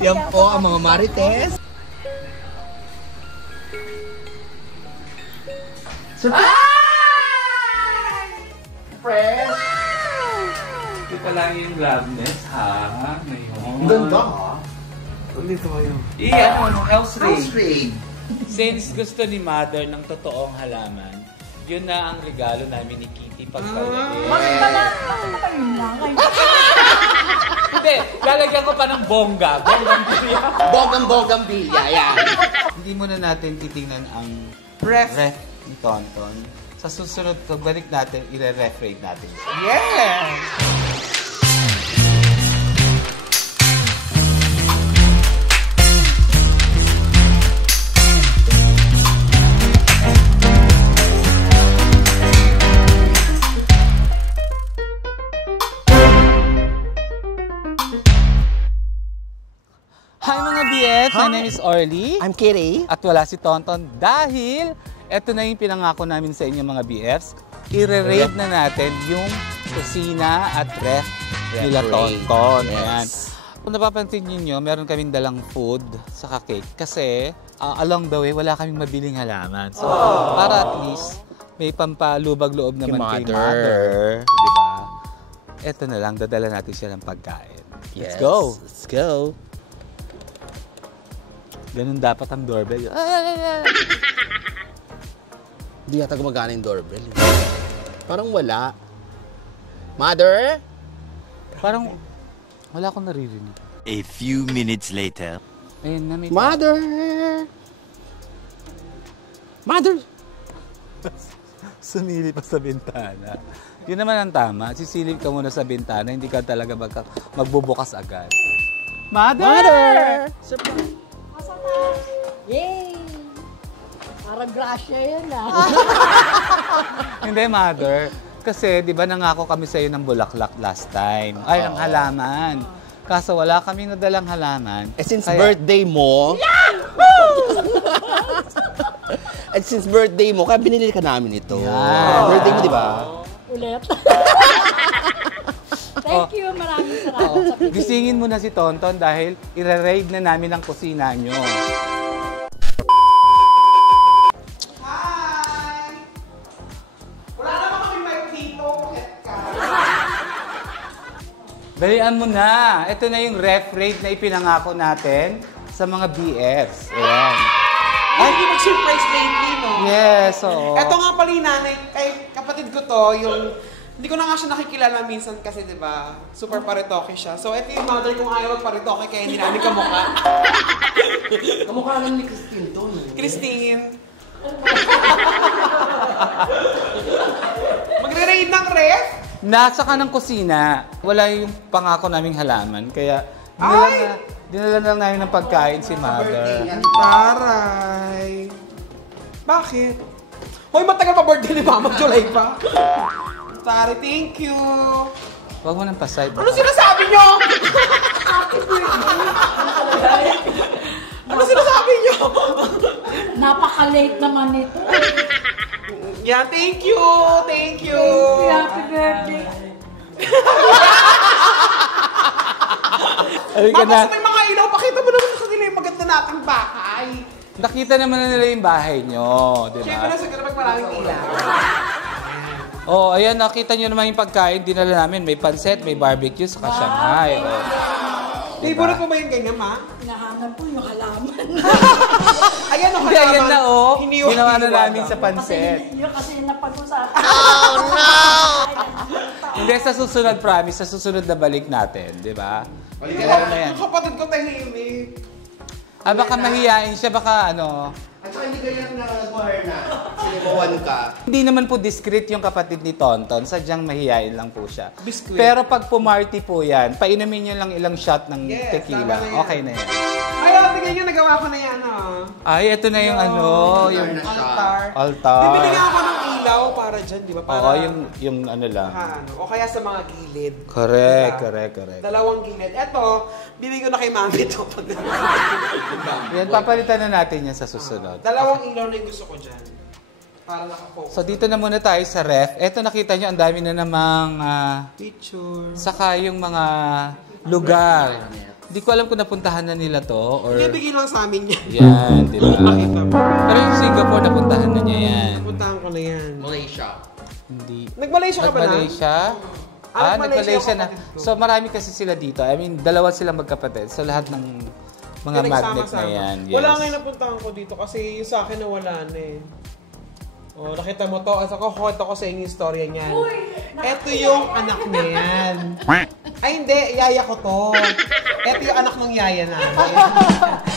Yan po ang mga Marites. Fresh! Ito pala yung gladness, ha? Ngayon. Ang ganda, ha? Ulit tayo. House raid. House raid. Since gusto ni Mother ng totoong halaman, yun na ang regalo namin ni Kitty pagpalagay. Hindi, lalagyan ko pa ng bongga. Bonggang biya, yan. Hindi muna natin titingnan ang ref ni Tonton. Sa susunod, pagbalik natin, i-ref rate natin. Yes! Hi mga BF! My name is Orly. I'm Kitty. At wala si Tonton dahil eto na yung pinangako namin sa inyo mga BFs. I-raid na natin yung kusina at ref nila Tonton. Ayan. Kung napapansin niyo, meron kaming dalang food sa cake kasi along the way wala kaming mabiling halaman. So, para at least may pampalubag-loob naman kay Mother. Diba? Eto na lang, dadala natin siya ng pagkain. Let's go! Let's go! Ganun dapat ang doorbell. Hindi yata gumagana yung doorbell. Parang wala. Mother? Parang wala akong naririnig. A few minutes later. Ayun na, may Mother! Mother! sumili pa sa bintana. Yun naman ang tama. Sisilip ka muna sa bintana, hindi ka talaga magbubukas agad. Mother! Mother! Yay! Parang grasya yan Hindi, Mother. Kasi, di ba nangako kami sa'yo ng bulaklak last time? Ay, ng halaman. Kaso wala kaming nadalang halaman. Since birthday mo... At since birthday mo, kaya binili ka namin ito. Yeah. Birthday mo, di ba? Ulit. Thank you, maraming salamat sa pagkakas. Gisingin mo na si Tonton dahil i-raid na namin ang kusina nyo. Hi! Wala naman kami mic dito. Dalian mo na. Ito na yung ref rate na ipinangako natin sa mga BFs. Ayan. Hindi mag-surprise lately, no? Yes, oo. Ito nga pala yung nanay, kay kapatid ko to, yung... Hindi ko na nga siya nakikilala minsan kasi, di ba? Super paritoke siya. So, ito yung mother kong ayaw magparitoke kaya hindi namin kamukha. Kamukha lang ni Christine to. Christine. Magre-raid ng ref? Nasa ka ng kusina, wala yung pangako naming halaman. Kaya dinala na lang namin ng pagkain si Mother. Taray. Bakit? Hoy, matagal pa birthday ni Mama. July pa. Taray, thank you. Huwag mo nang pasay. Ano sinasabi nyo? Ano sinasabi nyo? Napaka-late naman ito. Yeah, thank you. Thank you. Happy birthday. Halika na. Tapos may mga ilaw. Pakita mo naman sa kanila yung maganda nating bahay. Nakita naman na nila yung bahay nyo, di Siyempre ba? na siguro pag maraming ilaw. Oh, ayan, nakita nyo naman yung pagkain. Dinala namin. May pancet, may barbecue, saka Shanghai. Oh. Favorite mo ba yung ganyan, ma? Hinahanap po yung halaman. Ayan o, Hindi, ayan na, oh. Hiniwa- Ginawa na hiniwa namin ba? sa pancet. Kasi napag-usapan. Hindi, sa susunod, promise, sa susunod na balik natin, di ba? Balikan na yan. Ang kapatid ko tahimik. Baka mahihain siya, baka ano. At saka hindi ganyan nag-wire na. Sinibawan ka. Hindi naman po discreet yung kapatid ni Tonton, sadyang mahihain lang po siya. Biscuit. Pero pag pumarty po yan, painumin nyo lang ilang shot ng Yes, tequila. tama na yan. Okay na yan. Ay, tingnan nyo, nagawa ko na yan, oh. Ay, ito na yung ano, yung Altar. altar. Bibili nga ako ng ilaw para dyan, di ba? Para, Oo, yung ano lang. ano, o kaya sa mga gilid. Correct, Diba? correct. Dalawang gilid. Eto, bibigyan ko na kay mami ito. Pag Yan, papalitan na natin yan sa susunod. Dalawang ilaw na yung gusto ko dyan. Para nakafocus. So, dito na muna tayo sa ref. Eto, nakita nyo, ang dami na namang Picture. saka yung mga lugar Di ko alam kung napuntahan na nila to or... Bibigay lang sa amin yan. Yan, di ba? Makita mo. Pero yung Singapore, napuntahan na niya yan. Puntahan ko na yan. Malaysia. Hindi. Nag-Malaysia ka ba na? Nag-Malaysia? Nag-Malaysia na. So marami kasi sila dito. I mean, dalawa sila magkapatid. So lahat ng mga magnet na yan. Yes. Wala nga yung napuntahan ko dito kasi yung sa akin nawala na eh. Oh, nakita mo to. Asa ko, kwento ko sa inyo yung storya niyan. Ito yung anak niya yan. Ay hindi, yaya ko to. Ito yung anak ng yaya namin.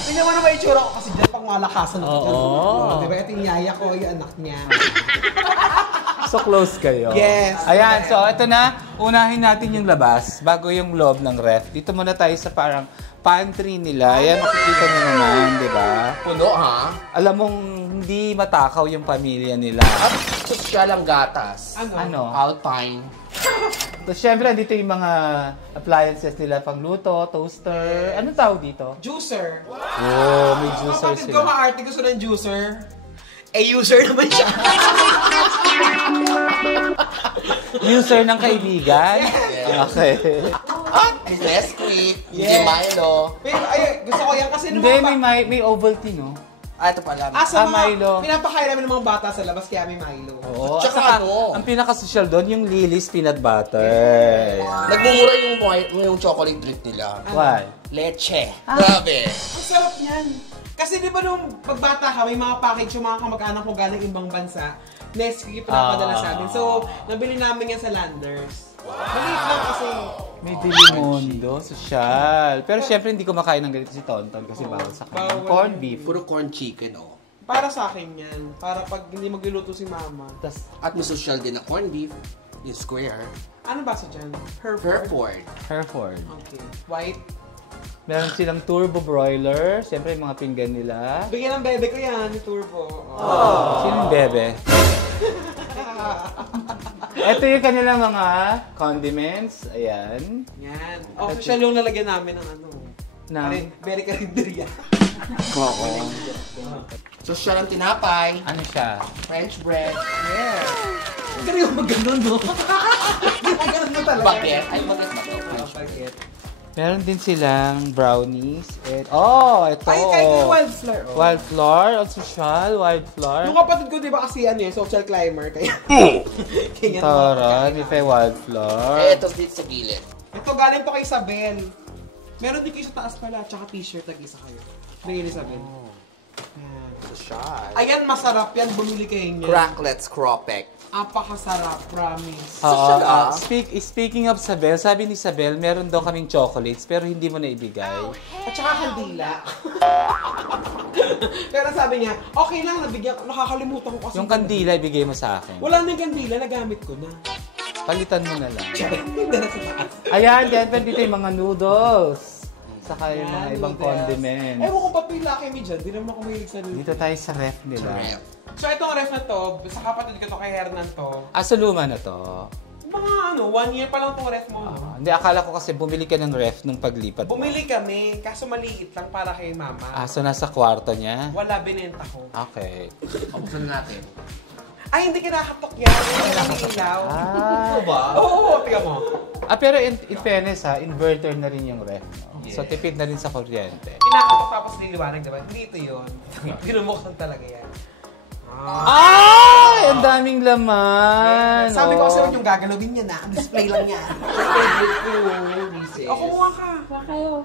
Tingnan mo naman yung tsura ko kasi dyan pang malakasan ako dyan. Oh, diba? Ito yung yaya ko, yung anak niya. So close kayo. Yes. Ayan, so ito na. Unahin natin yung labas bago yung loob ng ref. Dito muna tayo sa parang pantry nila. Ayan, makikita nyo naman, di ba? Puno, ha? Alam mong hindi matakaw yung pamilya nila. At sosyal ang gatas. Ano? Alpine. So, syempre, dito yung mga appliances nila, pangluto, toaster. Ano tawag dito? Juicer. Oh, may juicer Kapatid ko sila. ka-arte gusto ng juicer. User naman siya. User ng kaibigan? Okay. Nesquik. Yes. Milo. Pero, ay, gusto ko yan kasi Hindi, may Ovaltine, no? Ito pala. sa Milo. pinapakain namin ng mga bata sa labas kaya may Milo. Oo. At Tsaka saka, ano? ang pinaka-social doon, yung Lily's Peanut Butter. Ayan. Nagmumura yung chocolate drink nila. Why? Leche. Grabe. Ang sarap niyan. Kasi di ba nung pagbata ka, may mga package yung mga kamag-anak mo galing ibang bansa. Nesquik yung pinapadala sa amin. So, nabili namin yan sa Landers. Maliit lang kasi. May Dilimundo, social. Pero syempre, hindi ko makain ng ganito si Tonton kasi bawal sa kanya. Bawal. Corned beef. Puro corn chicken, oh. Para sa akin yan. Para pag hindi magluluto si mama. Tas, At may social din na corned beef. Yung square. Ano ba sa dyan? Hereford. Hereford. Okay. White. Meron silang turbo broiler. Siyempre, yung mga pinggan nila. Bigyan ng bebe ko yan, ni Turbo. Sino yung bebe? Ito yung kanilang mga condiments. Ayan. Yan. Official yung lalagyan namin ng ano. Na, Very karinderya. Oo. Social ang tinapay. ano siya? French bread. Yes. Galing yung mag-ganon, no? Ganun mo talaga. Baguette. Ay, baguette na to. Baguette. Meron din silang brownies. Ito. Ay, kahit yung wildflower. Oh. Wildflower. On social, wildflower. Yung kapatid ko, di ba kasi ano eh, social climber. Kaya, kaya Tara, may pa wildflower. Eh, ito dito sa gilid. Ito, galing to kay Isabel. Meron din kayo sa taas pala, tsaka t-shirt, tag-isa kayo. Bigyan ni Isabel. Yan. Social. Ayan, masarap yan. Bumili kayo niyan. Cracklets Cropek. Apakasarap, promise. Oo. ah. Speaking of Sabel, sabi ni Sabel, meron daw kaming chocolates pero hindi mo na ibigay. At saka kandila. Pero sabi niya, okay lang, nakakalimutan ko kasi. Yung kandila, ibigay mo sa akin. Wala na yung kandila, nagamit ko na. Palitan mo na lang. Hindi na sa taas. Ayan, dyan dito yung mga noodles. Saka yung mga Yan, ibang noodles. condiments. Ewan ko ba't may laki mi dyan, di naman ako mahilig sa noodles. Dito tayo sa ref nila. So itong ref na to, sa kapatid ko to kay Hernan to, So luma na to. mga 1 year pa lang tong ref mo. No? Hindi, akala ko kasi bumili ka ng ref nung paglipat mo. Bumili kami, kaso maliit lang para kay mama. So nasa kwarto niya? Wala, binenta ko. Okay. Buksan natin. Ay, hindi kinakatok yan. Hindi ilaw. ba? Oo, tiga mo. Pero in fairness inverter na rin yung ref. No? So tipid na rin sa kuryente. Kinakatok tapos niliwanag, diba? Hindi ito yun. Binubuksan talaga yan. Ay! Ang daming laman! Sabi ko kasi Oh. huwag yung gagalawin niya na. Display lang yan. O, kumuha ka. Huwag kayo.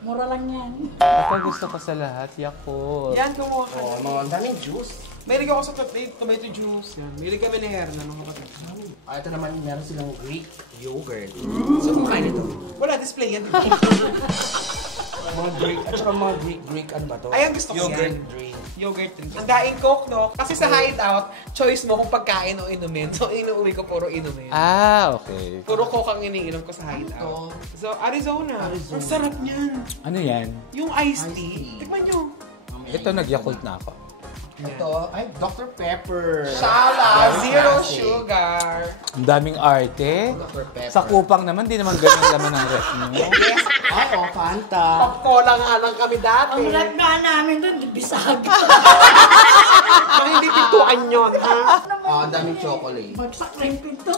Mura lang yan. Ako gusto ko sa lahat, Yakult. Yan, kumuha ka. Ang daming juice. Mahilig ako sa tomato juice. Yan. Mahilig kami ni Hernan nung kapatid. Ito naman, meron silang Greek yogurt. So, kumain ito. Wala, display yan. Mga Greek, at saka mga Greek, ano ba to? Ayan, gusto ko Yogurt yan. drink. Yogurt drink. Ang daing Coke, no? Kasi sa hideout, choice mo kung pagkain o inumin. So, inuwi ko puro inumin. Okay. Puro Coke ang iniinom ko sa hideout. So, Arizona. Ang sarap niyan. Ano yan? Yung iced tea. Tikman nyo. Ito, nag-Yakult na ako. Ito, ay, Dr. Pepper. Shala, Very zero classic. sugar. Ang daming arte. Dr. Pepper. Sa kupang naman, di naman ganyan laman ng ref mo. Yes, Ay, oh, Fanta. pag-cola nga lang kami dati. Ang rap nga namin doon, bisag. Baka hindi pintuan yun, ha? Oh, ang daming chocolate. Bagsak na yung pinto.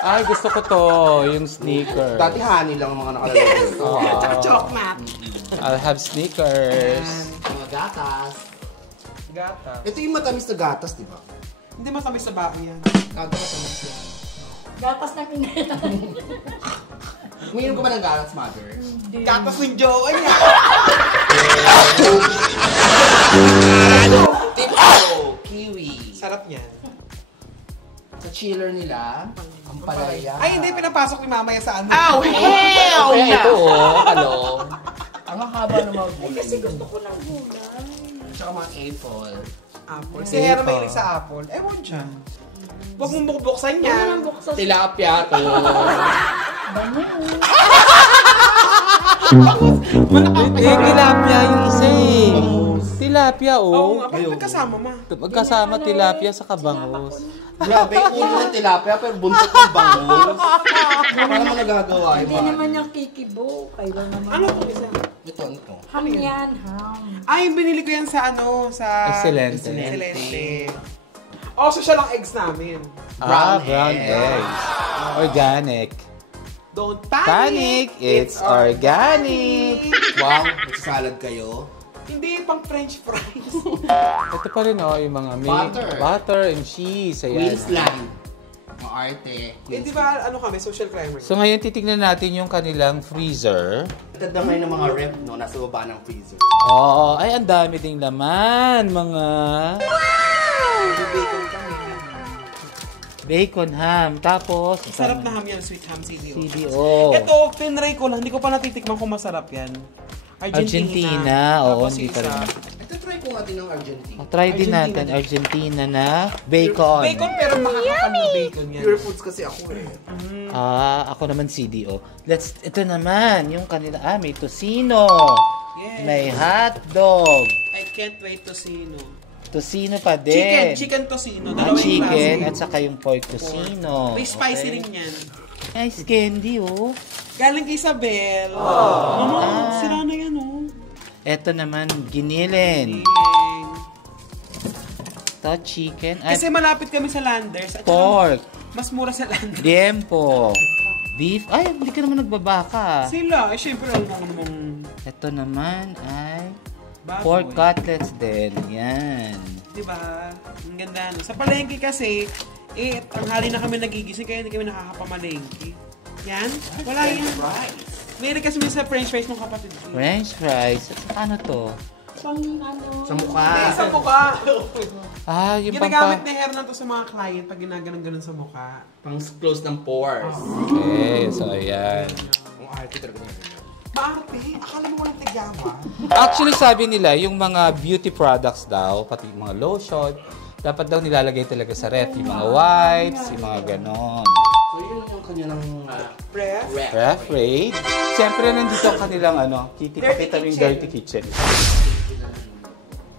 Ay, gusto ko to, yung sneaker. Dati honey lang ang mga nakalagay dito. Tsaka chocolate. I'll have sneakers. Mga gatas. Gata. Ito yung matamis na gatas, di ba? Hindi matamis sa bako yan. Gatas matamis yan. Gatas na kinayan. Umiinom ka ba ng gatas, mother? Gatas ng jowa niya. Tipo, kiwi. Sarap niyan. Sa chiller nila, ang palaya. Ay, hindi. Pinapasok ni mamaya sa ano. Ow! Hell! Kaya ito, oh, hello. Ang haba ng mga gulay. Kasi gusto ko ng gulay. Tsaka mga apple. Apple. Si Hera mahilig sa apple. Ewan siya. Huwag mong bukbuksan Ano yan. nang buksan? Tilapia to. Hindi, tilapia yung isa eh. Tilapia, Oo oh. nga. Bakit magkasama, ma? Magkasama tilapia sa kabangos. Grabe, ulo ng tilapia pero buntot ng bangus. Paano mo nagagawa Hindi yun? naman yung kikibo. Kailan naman. Ano po isa? Ito, ito. Ham yan, ham. Ay, binili ko yan sa ano, sa... Excelente. Excelente. Oh, social ang eggs namin. Brown Brown eggs. Organic. Don't Panic, it's organic. Wow, magsasalad kayo. Hindi, pang french fries. Ito pa rin oh, yung mga butter and cheese. Ayan. Queensland. Mga arte. Eh, di ba, ano kami, social climber? So ngayon titignan natin yung kanilang freezer. Ganda ngayon ng mga rep, no? Nasa baba ng freezer. Oo, ay ang dami ding laman, mga Bacon kami. bacon ham. Tapos, Sarap na ham yan, sweet ham CDO. CDO. Ito, pinray ko lang, hindi ko pa natitikman kung masarap yan. Argentina, oo, Tapos hindi pa rin. Ito, try ko nga din ng Argentina. Try din Argentina natin din. Argentina na bacon. Bacon pero makakakal na bacon yan. Pure foods kasi ako eh. Ako naman CDO. Ito naman, yung kanila, may tocino. Yes. May hotdog. I can't wait to see, no. Tocino pa din. Chicken tocino. Dalawa yung Chicken klase. at saka yung pork tocino. May spicy Okay. rin yan. Nice candy, oh. Galing kay Isabel. Mama, sira na yan, oh. Ito naman, ginilin. Galing. Ito, chicken at Kasi malapit kami sa Landers. At saka pork. mas mura sa Landers. Liempo. Beef. Ay, hindi ka naman nagbabaka. Sila, syempre, alam mo namang Ito naman ay baboy. pork cutlets din. Yan. Diba? Ang ganda, no? Sa palengke kasi, tanghali na kami nagigising kaya hindi kami nakakapamalengke. Yan? Wala yan. Meron kasi sa french fries ng kapatid ko. French fries. At saka ano to? Pang ano. Sa mukha. Sa mukha. Yung Ginagamit ni Hernan to sa mga client pag ginaganon-ganon sa mukha. Pang close ng pores. Okay, so ayan. Ang arte talaga na. Maarte, akala mo walang tigawa? Actually, sabi nila, yung mga beauty products daw, pati yung mga lotion, dapat daw nilalagay talaga sa ref. Yung mga wipes, yung mga ganon. So yun yung kanilang Pref? rep. Ref raid. Siyempre, nandito ang kanilang Dirty kita yung kitchen. dirty kitchen.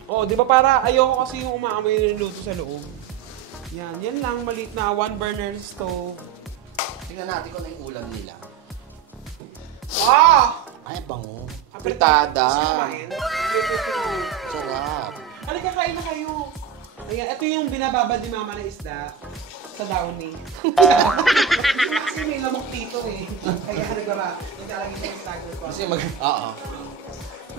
Oh, di ba para ayoko kasi yung umaamoy yung luto sa loob. Yan lang, maliit na one burner stove. Tingnan natin kung ano yung ulam nila. Ah! Ay, bango. Apritada. Fritada. Sarap. Halika, kain na kayo. Ayan, ito yung binababad ni mama na isda sa downy. Kasi may lamok dito eh. Kaya naglalagay ko yung stagger ko. Kasi oo.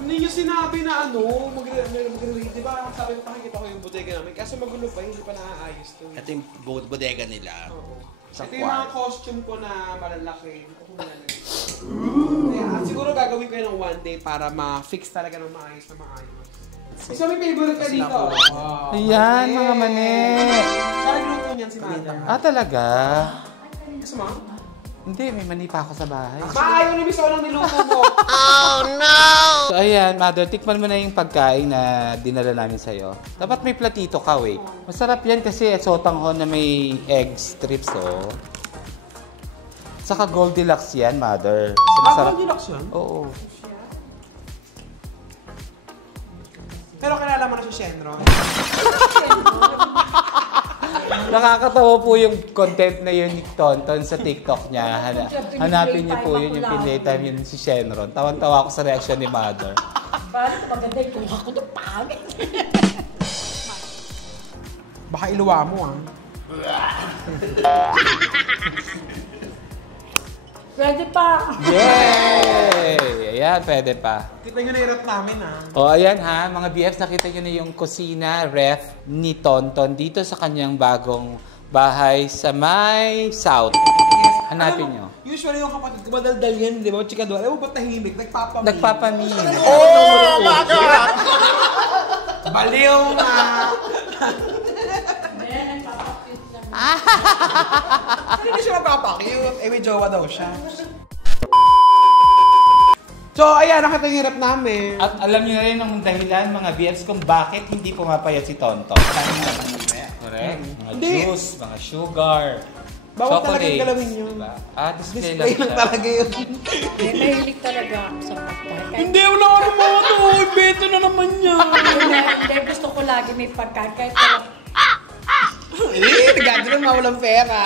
Hindi nyo sinabi na mag-relate. Di ba sabi ko pakikita ko yung bodega namin. Kaso magulo pa, hindi pa naaayos to. Ito yung bodega nila. Oo. Sa Ito yung mga kwarto. costume ko na malalaki. Hindi ko kung nalalagay. Kaya siguro gagawin ko yun ng one day para ma-fix talaga ng maayos na maayos. So may favorite ka dito. Wow. Ayan, mga mani. Siya nagluto niyan si Mother. Talaga? Gusto mo? Hindi, may mani pa ako sa bahay. Maayaw ni Miss Onang niluto mo. So ayan, Mother, tikman mo na yung pagkain na dinala namin sa'yo. Dapat may platito ka, eh. Masarap yan kasi sotanghon na may egg strips, oh. Saka Goldilocks yan, Mother. So, masarap. Goldilocks yan? Oo. Pero kilala mo na si Shenron. Nakakatawa po yung content na yun ni Tonton sa TikTok niya. Hanapin niyo po yun, yung pinlaytime yun si Shenron. Tawan-tawa ako sa reaction ni Mother. Bakit maganda yung kuha ko ng pangit? Baka iluwa mo Pwede pa. Yay! Ayan, pwede pa. Kita nyo na hirap namin O, ayan ha, mga BFs, nakita nyo na yung kusina, ref ni Tonton dito sa kanyang bagong bahay sa may south. Hanapin nyo. Usually yung kapatid ko, madaldal yan, di ba? Chikador. Ewan ba't tahimik? Nagpapamili. Nagpapamili. Oh my God! Baliw nga! Hindi siya magpapakiyot. Eh, may jowa daw siya. So, ayan, nakita yung hirap namin. At alam niyo na rin ang dahilan, mga BFs, kung bakit hindi pumapayat si Tonton. Correct. Mga Hindi. juice, mga sugar, Bawal talaga chocolates. galawin yun. Diba? Display Display lang talaga yun. Mahilig talaga ako sa pagkain. Kahit Hindi, wala ka naman ito. Beto na naman yan. hindi, gusto ko lagi may pagkain. Kahit wala. Nagagano'n mawalang pera.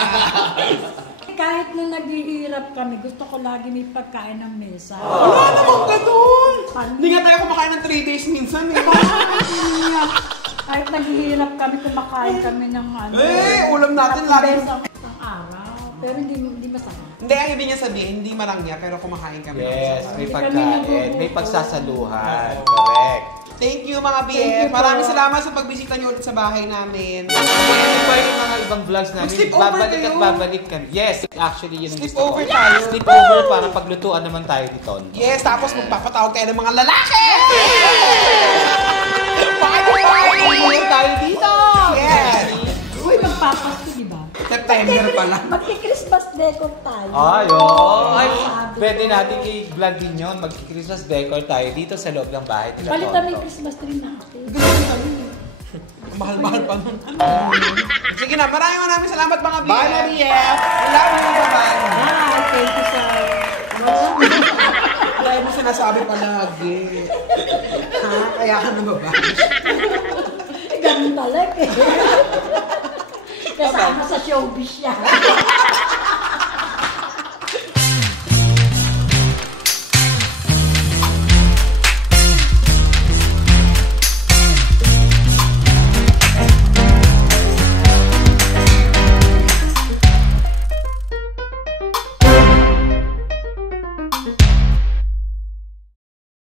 Kahit nung naghihirap kami, gusto ko lagi may pagkain ng mesa. Wala namang ganun. Hindi nga tayo kumakain ng 3 days minsan eh. Kahit naghihirap kami, kumakain kami ng ano. Ulam natin lagi. Ang araw. Pero hindi masama. Hindi, ang ibig niya sabihin, hindi marangya, pero kumakain kami. Yes, may Hindi kami pagkain, nagugutom. may pagsasaluhan. Correct. Thank you mga Thank you BF. po. Maraming salamat sa pagbisita niyo ulit sa bahay namin. Ano pa yung mga ibang vlogs namin? Sleep over Babalik kayo. at babalik kami. Yes, actually yun ang Sleep gusto ko. over tayo. Sleep over para paglutuan naman tayo ni Tonton. Yes, tapos magpapatawag tayo ng mga lalaki! Party tayo dito! Yes! Uy, magpapasko, di ba? September pala. Magki-Christmas decor tayo. Ay, Sabi pwede ko. natin i-vlog din yun. Mag-Christmas decor tayo dito sa loob ng bahay nila Palitan mo yung Tonton. Christmas tree natin. Mahal-mahal pa nun. Sige na, maraming salamat mga BF. Bye, mga BF. Wala mo yung bye. Hi, thank you sa... Wala mo sinasabi palagi. Ha? Kaya ka nababash. Ganun talaga eh. Kasama sa showbiz siya.